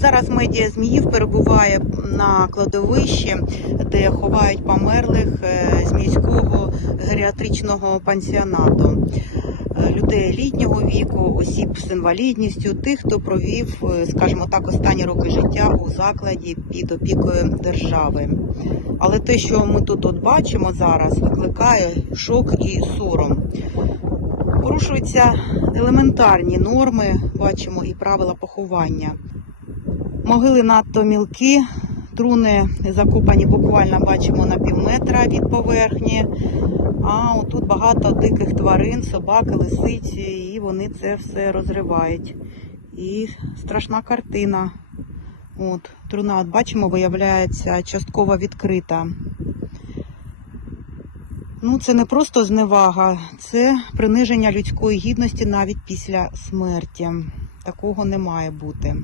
Зараз медіа Зміїв перебуває на кладовищі, де ховають померлих е, з міського геріатричного пансіонату. Е, Людей літнього віку, осіб з інвалідністю, тих, хто провів, е, скажімо так, останні роки життя у закладі під опікою держави. Але те, що ми тут от бачимо зараз, викликає шок і сором. Порушуються елементарні норми, бачимо, і правила поховання. Могили надто мілкі, труни закопані буквально бачимо на півметра від поверхні. А отут багато диких тварин, собаки, лисиці, і вони це все розривають. І страшна картина. От, труна, от бачимо, виявляється частково відкрита. Ну, це не просто зневага, це приниження людської гідності навіть після смерті. Такого не має бути.